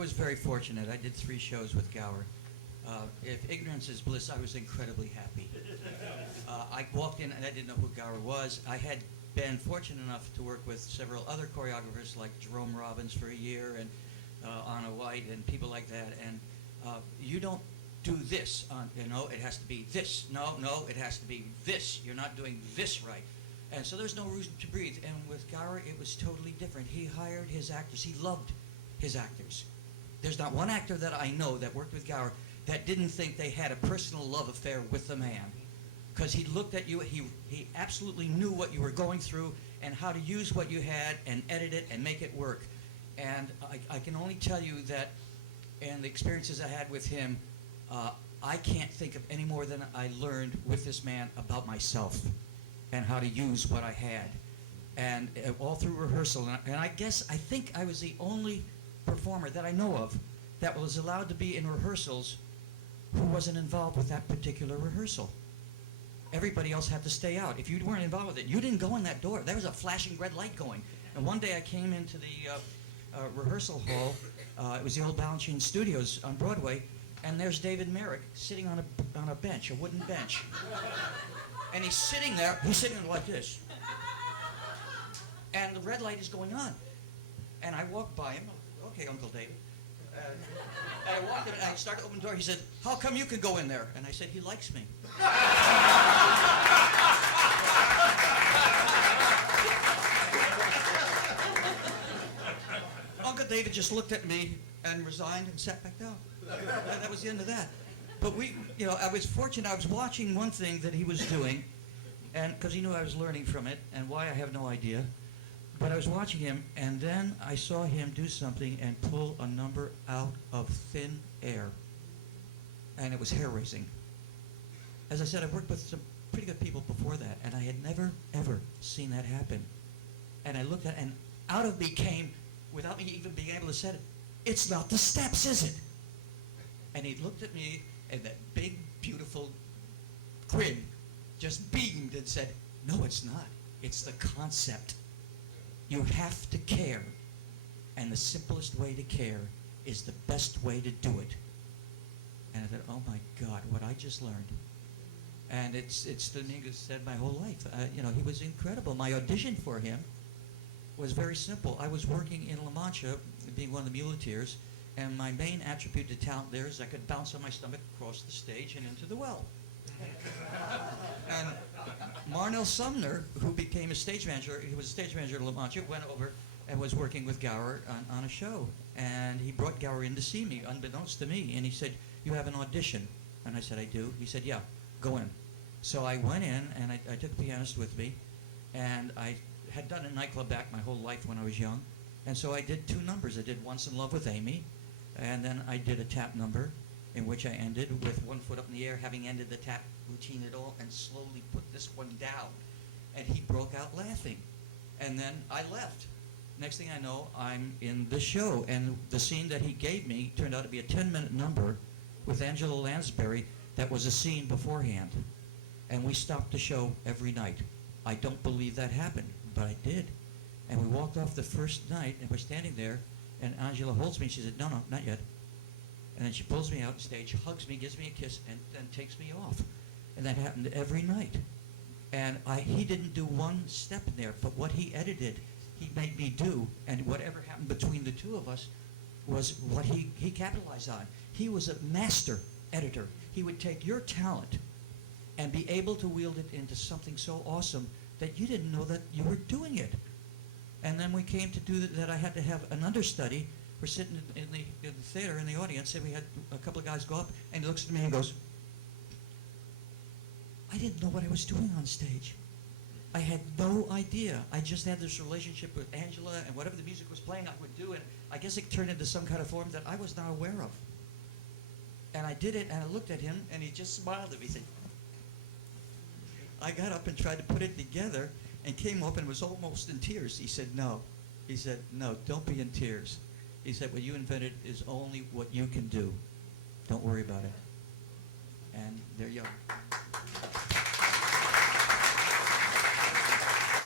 was very fortunate. I did 3 shows with Gower. If ignorance is bliss, I was incredibly happy. I walked in and I didn't know who Gower was. I had been fortunate enough to work with several other choreographers like Jerome Robbins for a year and Anna White and people like that. And you don't do this. It has to be this. No, it has to be this. You're not doing this right. And so there's no reason to breathe. And with Gower, it was totally different. He hired his actors. He loved his actors. There's not one actor that I know that worked with Gower that didn't think they had a personal love affair with the man. Because he looked at you, he absolutely knew what you were going through and how to use what you had and edit it and make it work. And I can only tell you that in the experiences I had with him, I can't think of any more than I learned with this man about myself and how to use what I had. And all through rehearsal, and I think I was the only performer that I know of that was allowed to be in rehearsals who wasn't involved with that particular rehearsal. Everybody else had to stay out. If you weren't involved with it, you didn't go in that door. There was a flashing red light going. And one day I came into the rehearsal hall. It was the old Balanchine Studios on Broadway, and there's David Merrick sitting on a bench, a wooden bench. And he's sitting there. He's sitting like this. And the red light is going on. And I walked by him. Okay, Uncle David. And I walked in and I started to open the door. He said, "How come you can go in there?" And I said, "He likes me." Uncle David just looked at me and resigned and sat back down. And that was the end of that. But I was fortunate. I was watching one thing that he was doing, and because he knew I was learning from it, and why I have no idea. But I was watching him, and then I saw him do something and pull a number out of thin air. And it was hair-raising. As I said, I've worked with some pretty good people before that, and I had never, ever seen that happen. And I looked at it, and out of me came, without me even being able to say it, "It's not the steps, is it?" And he looked at me, and that big, beautiful grin just beamed and said, "No, it's not. It's the concept. You have to care, and the simplest way to care is the best way to do it." And I thought, oh my God, what I just learned. And it's the thing I've said my whole life. He was incredible. My audition for him was very simple. I was working in La Mancha, being one of the muleteers, and my main attribute to talent there is I could bounce on my stomach across the stage and into the well. And Marnell Sumner, who became a stage manager, he was a stage manager at La Mancha, went over and was working with Gower on a show. And he brought Gower in to see me, unbeknownst to me. And he said, "You have an audition." And I said, "I do." He said, "Yeah, go in." So I went in, and I took the pianist with me. And I had done a nightclub act my whole life when I was young. And so I did 2 numbers. I did Once in Love with Amy, and then I did a tap number in which I ended with one foot up in the air, having ended the tap routine at all, and slowly put this one down. And he broke out laughing. And then I left. Next thing I know, I'm in the show. And the scene that he gave me turned out to be a 10-minute number with Angela Lansbury that was a scene beforehand. And we stopped the show every night. I don't believe that happened, but I did. And we walked off the first night, and we're standing there, and Angela holds me, and she said, "No, not yet." And then she pulls me out on stage, hugs me, gives me a kiss, and then takes me off. And that happened every night. And he didn't do one step in there, but what he edited, he made me do. And whatever happened between the two of us was what he capitalized on. He was a master editor. He would take your talent and be able to wield it into something so awesome that you didn't know that you were doing it. And then we came to do that. I had to have an understudy. We're sitting in the theater in the audience, and we had a couple of guys go up, and he looks at me and goes, "I didn't know what I was doing on stage. I had no idea. I just had this relationship with Angela, and whatever the music was playing, I would do it. I guess it turned into some kind of form that I was not aware of." And I did it, and I looked at him, and he just smiled at me. He said, I got up and tried to put it together, and came up and was almost in tears. He said, "No." He said, "No, don't be in tears." He said, "What you invented is only what you can do. Don't worry about it." And there you are.